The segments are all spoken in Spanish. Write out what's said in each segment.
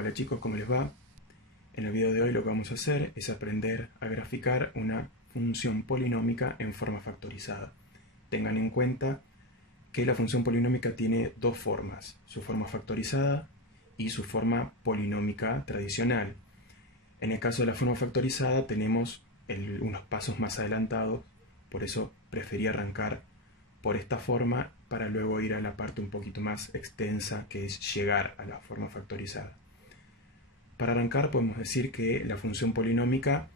Hola chicos, ¿cómo les va? En el video de hoy lo que vamos a hacer es aprender a graficar una función polinómica en forma factorizada. Tengan en cuenta que la función polinómica tiene dos formas, su forma factorizada y su forma polinómica tradicional. En el caso de la forma factorizada tenemos unos pasos más adelantados, por eso preferí arrancar por esta forma para luego ir a la parte un poquito más extensa, que es llegar a la forma factorizada. Para arrancar podemos decir que la función polinómica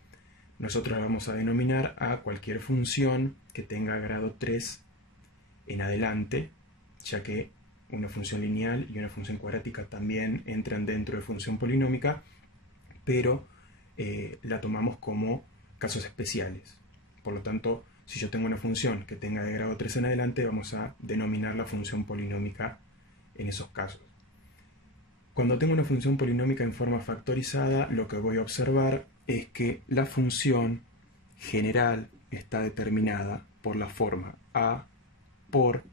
nosotros la vamos a denominar a cualquier función que tenga grado 3 en adelante, ya que una función lineal y una función cuadrática también entran dentro de función polinómica, pero la tomamos como casos especiales. Por lo tanto, si yo tengo una función que tenga de grado 3 en adelante, vamos a denominar la función polinómica en esos casos. Cuando tengo una función polinómica en forma factorizada, lo que voy a observar es que la función general está determinada por la forma a por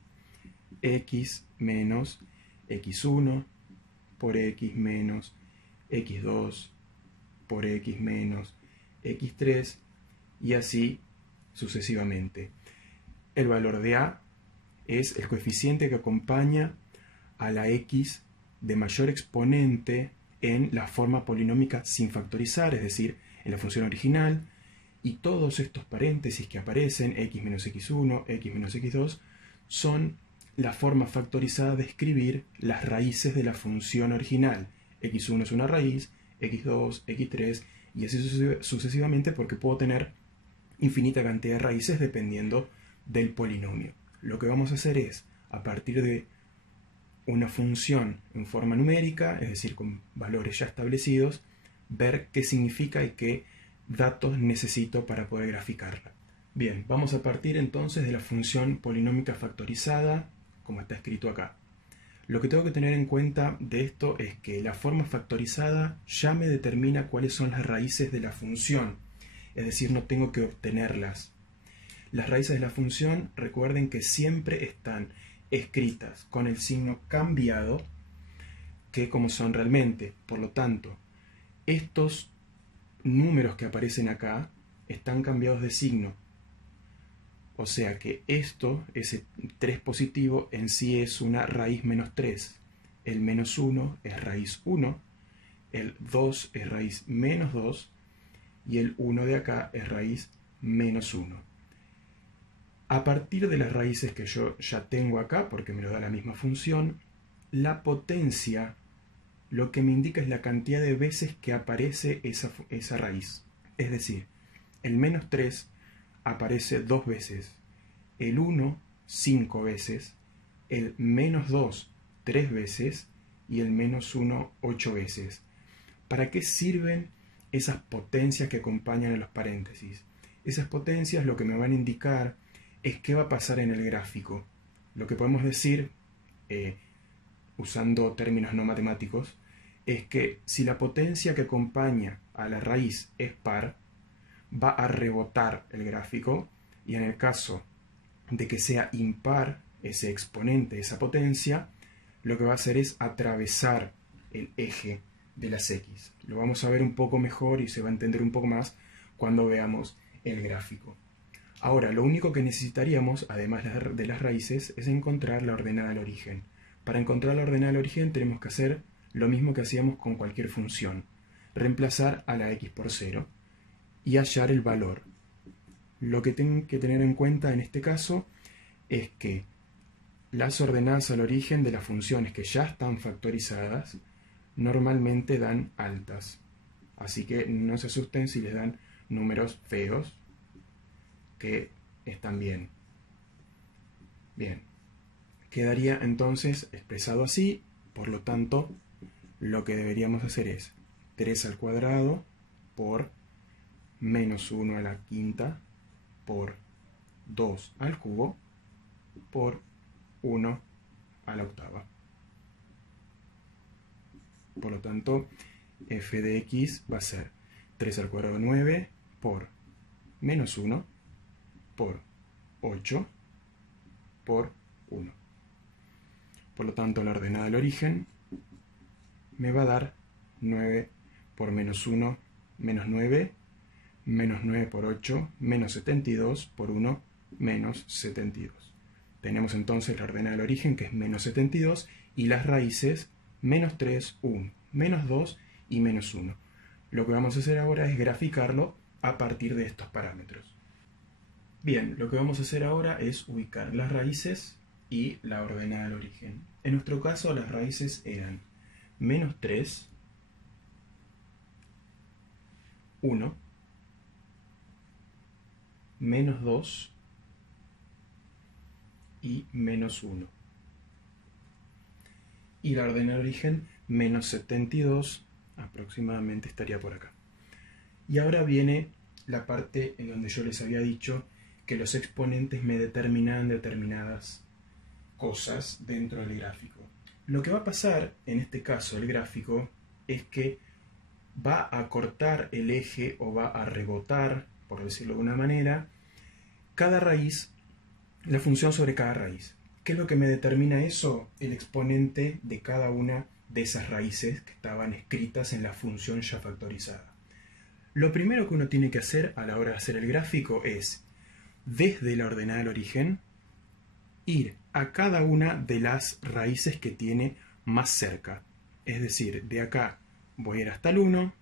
x menos x1 por x menos x2 por x menos x3 y así sucesivamente. El valor de a es el coeficiente que acompaña a la x de mayor exponente en la forma polinómica sin factorizar, es decir, en la función original, y todos estos paréntesis que aparecen, x menos x1, x menos x2, son la forma factorizada de escribir las raíces de la función original. x1 es una raíz, x2, x3, y así sucesivamente, porque puedo tener infinita cantidad de raíces dependiendo del polinomio. Lo que vamos a hacer es, a partir de una función en forma numérica, es decir, con valores ya establecidos, ver qué significa y qué datos necesito para poder graficarla. Bien, vamos a partir entonces de la función polinómica factorizada, como está escrito acá. Lo que tengo que tener en cuenta de esto es que la forma factorizada ya me determina cuáles son las raíces de la función, es decir, no tengo que obtenerlas. Las raíces de la función, recuerden que siempre están escritas con el signo cambiado que como son realmente. Por lo tanto, estos números que aparecen acá están cambiados de signo. O sea que esto, ese 3 positivo, en sí es una raíz menos 3. El menos 1 es raíz 1, el 2 es raíz menos 2 y el 1 de acá es raíz menos 1. A partir de las raíces que yo ya tengo acá, porque me lo da la misma función, la potencia lo que me indica es la cantidad de veces que aparece esa raíz. Es decir, el menos 3 aparece 2 veces, el 1 5 veces, el menos 2 3 veces y el menos 1 8 veces. ¿Para qué sirven esas potencias que acompañan a los paréntesis? Esas potencias lo que me van a indicar es qué va a pasar en el gráfico. Lo que podemos decir, usando términos no matemáticos, es que si la potencia que acompaña a la raíz es par, va a rebotar el gráfico, y en el caso de que sea impar ese exponente, esa potencia, lo que va a hacer es atravesar el eje de las x. Lo vamos a ver un poco mejor y se va a entender un poco más cuando veamos el gráfico. Ahora, lo único que necesitaríamos, además de las raíces, es encontrar la ordenada al origen. Para encontrar la ordenada al origen tenemos que hacer lo mismo que hacíamos con cualquier función. Reemplazar a la x por 0 y hallar el valor. Lo que tengo que tener en cuenta en este caso es que las ordenadas al origen de las funciones que ya están factorizadas normalmente dan altas. Así que no se asusten si les dan números feos, que están bien. Bien, quedaría entonces expresado así, por lo tanto, lo que deberíamos hacer es 3 al cuadrado por menos 1 a la quinta por 2 al cubo por 1 a la octava. Por lo tanto, f de x va a ser 3 al cuadrado 9 por menos 1 por 8 por 1. Por lo tanto, la ordenada del origen me va a dar 9 por menos 1, menos 9, menos 9 por 8, menos 72 por 1, menos 72. Tenemos entonces la ordenada del origen, que es menos 72, y las raíces menos 3, 1, menos 2 y menos 1. Lo que vamos a hacer ahora es graficarlo a partir de estos parámetros. Bien, lo que vamos a hacer ahora es ubicar las raíces y la ordenada del origen. En nuestro caso las raíces eran menos 3, 1, menos 2 y menos 1. Y la ordenada del origen menos 72 aproximadamente estaría por acá. Y ahora viene la parte en donde yo les había dicho que los exponentes me determinan determinadas cosas dentro del gráfico. Lo que va a pasar en este caso el gráfico es que va a cortar el eje o va a rebotar, por decirlo de alguna manera, cada raíz, la función sobre cada raíz. ¿Qué es lo que me determina eso? El exponente de cada una de esas raíces que estaban escritas en la función ya factorizada. Lo primero que uno tiene que hacer a la hora de hacer el gráfico es, desde la ordenada del origen, ir a cada una de las raíces que tiene más cerca. Es decir, de acá voy a ir hasta el 1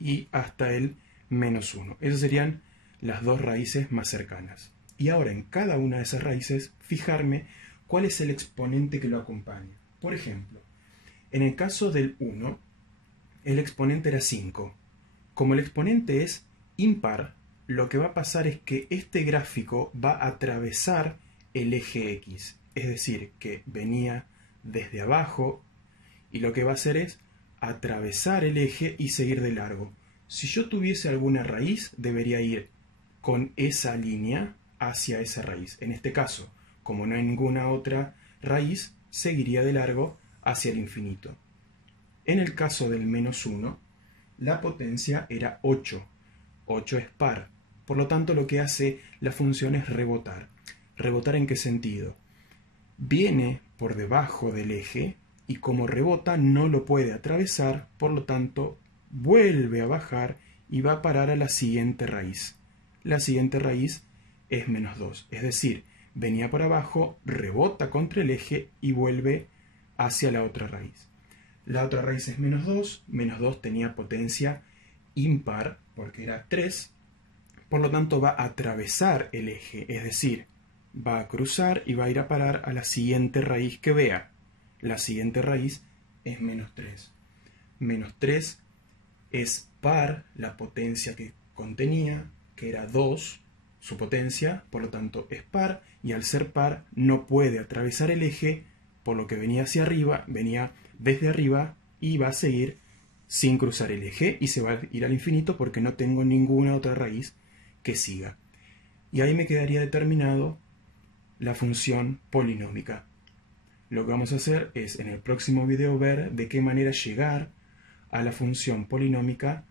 y hasta el menos 1. Esas serían las dos raíces más cercanas. Y ahora en cada una de esas raíces fijarme cuál es el exponente que lo acompaña. Por ejemplo, en el caso del 1, el exponente era 5. Como el exponente es impar, lo que va a pasar es que este gráfico va a atravesar el eje X. Es decir, que venía desde abajo y lo que va a hacer es atravesar el eje y seguir de largo. Si yo tuviese alguna raíz, debería ir con esa línea hacia esa raíz. En este caso, como no hay ninguna otra raíz, seguiría de largo hacia el infinito. En el caso del menos 1, la potencia era 8. 8 es par. Por lo tanto, lo que hace la función es rebotar. ¿Rebotar en qué sentido? Viene por debajo del eje y como rebota no lo puede atravesar, por lo tanto, vuelve a bajar y va a parar a la siguiente raíz. La siguiente raíz es menos 2. Es decir, venía por abajo, rebota contra el eje y vuelve hacia la otra raíz. La otra raíz es menos 2. Menos 2 tenía potencia impar porque era 3. Por lo tanto va a atravesar el eje, es decir, va a cruzar y va a ir a parar a la siguiente raíz que vea. La siguiente raíz es menos 3. Menos 3 es par la potencia que contenía, que era 2, su potencia, por lo tanto es par, y al ser par no puede atravesar el eje, por lo que venía hacia arriba, venía desde arriba y va a seguir sin cruzar el eje y se va a ir al infinito porque no tengo ninguna otra raíz que siga. Y ahí me quedaría determinado la función polinómica. Lo que vamos a hacer es en el próximo video ver de qué manera llegar a la función polinómica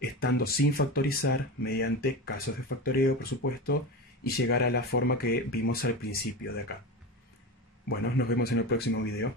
estando sin factorizar mediante casos de factoreo, por supuesto, y llegar a la forma que vimos al principio de acá. Bueno, nos vemos en el próximo video.